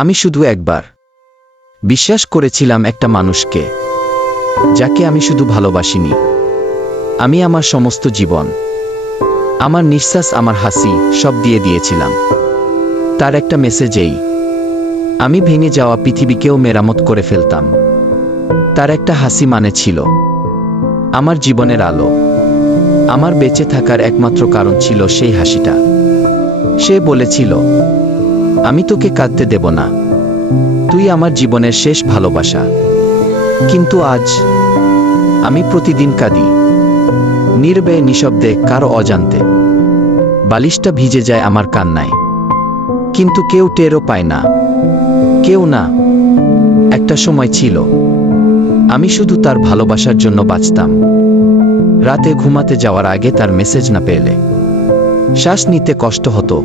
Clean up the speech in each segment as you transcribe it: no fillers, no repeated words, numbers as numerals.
আমি শুধু একবার বিশ্বাস করেছিলাম একটা মানুষকে, যাকে আমি শুধু ভালোবাসিনি। আমি আমার সমস্ত জীবন, আমার নিঃশ্বাস, আমার হাসি সব দিয়ে দিয়েছিলাম তার একটা মেসেজেই। আমি ভেঙে যাওয়া পৃথিবীকেও মেরামত করে ফেলতাম। তার একটা হাসি মানে ছিল আমার জীবনের আলো। আমার বেঁচে থাকার একমাত্র কারণ ছিল সেই হাসিটা। সে বলেছিল, আমি তোকে কাঁদতে দেব না, তুই আমার জীবনের শেষ ভালোবাসা। কিন্তু আজ আমি প্রতিদিন কাঁদি, নীরবে, নিঃশব্দে, কারো অজান্তে। বালিশটা ভিজে যায় আমার কান্নায়, কিন্তু কেউ টেরও পায় না, কেউ না। একটা সময় ছিল আমি শুধু তার ভালোবাসার জন্য বাঁচতাম। রাতে ঘুমাতে যাওয়ার আগে তার মেসেজ না পেলে শ্বাস নিতে কষ্ট হতো,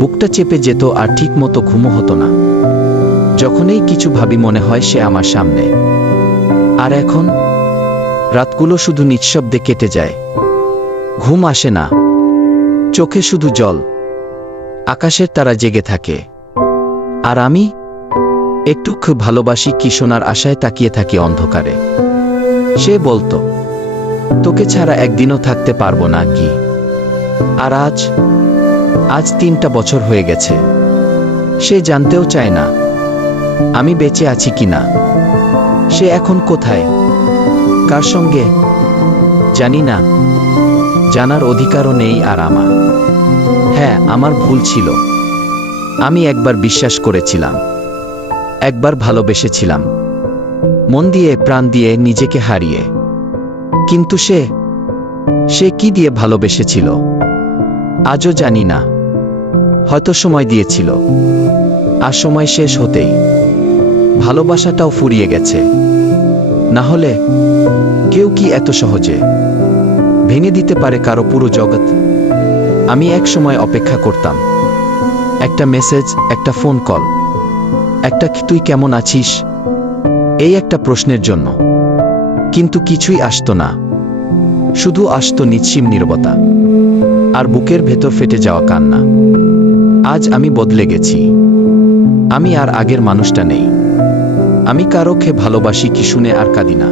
বুকটা চেপে যেত, আর ঠিক মতো ঘুমও হতো না। যখনই কিছু ভাবি মনে হয় সে আমার সামনে। আর এখন রাতগুলো শুধু নিঃশব্দে কেটে যায়, ঘুম আসে না, চোখে শুধু জল, আকাশের তারা জেগে থাকে। আর আমি একটু ভালোবাসি কি শোনার আশায় তাকিয়ে থাকি অন্ধকারে। সে বলতো, তোকে ছাড়া একদিনও থাকতে পারবো না কি। আর আজ 3টা বছর হয়ে গেছে। সে জানতেও চায় না আমি বেঁচে আছি কিনা। সে এখন কোথায়, কার সঙ্গে, জানি না। জানার অধিকারও নেই আর আমার। হ্যাঁ, আমার ভুল ছিল। আমি একবার বিশ্বাস করেছিলাম, একবার ভালোবেসেছিলাম, মন দিয়ে, প্রাণ দিয়ে, নিজেকে হারিয়ে। কিন্তু সে কি দিয়ে ভালোবেসেছিল আজও জানি না। হয়তো সময় দিয়েছিল, আর সময় শেষ হতেই ভালোবাসাটাও ফুরিয়ে গেছে। না হলে কেউ কি এত সহজে ভেঙে দিতে পারে কারো পুরো জগৎ? আমি এক সময় অপেক্ষা করতাম, একটা মেসেজ, একটা ফোন কল, একটা তুই কেমন আছিস, এই একটা প্রশ্নের জন্য। কিন্তু কিছুই আসতো না, শুধু আসতো নিশ্চিম নীরবতা আর বুকের ভেতর ফেটে যাওয়া কান্না। আজ আমি বদলে গেছি। আমি আর আগের মানুষটা নেই। আমি কারোকে ভালোবাসি কি শুনে আর কাঁদি না,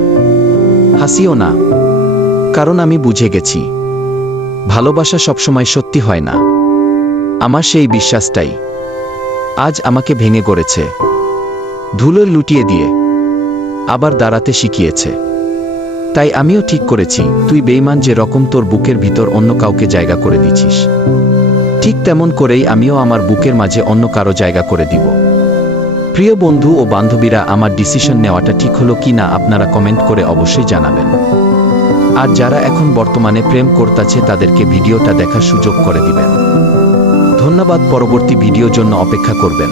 হাসিও না, কারণ আমি বুঝে গেছি ভালোবাসা সবসময় সত্যি হয় না। আমার সেই বিশ্বাসটাই আজ আমাকে ভেঙে গড়েছে, ধুলো লুটিয়ে দিয়ে আবার দাঁড়াতে শিখিয়েছে। তাই আমিও ঠিক করেছি, তুই বেঈমান যে রকম তোর বুকের ভিতর অন্য কাউকে জায়গা করে দিছিস, ঠিক তেমন করেই আমিও আমার বুকের মাঝে অন্য কারো জায়গা করে দিব। প্রিয় বন্ধু ও বান্ধবীরা, আমার ডিসিশন নেওয়াটা ঠিক হলো কি না আপনারা কমেন্ট করে অবশ্যই জানাবেন। আর যারা এখন বর্তমানে প্রেম করতেছে তাদেরকে ভিডিওটা দেখার সুযোগ করে দিবেন। ধন্যবাদ। পরবর্তী ভিডিওর জন্য অপেক্ষা করবেন।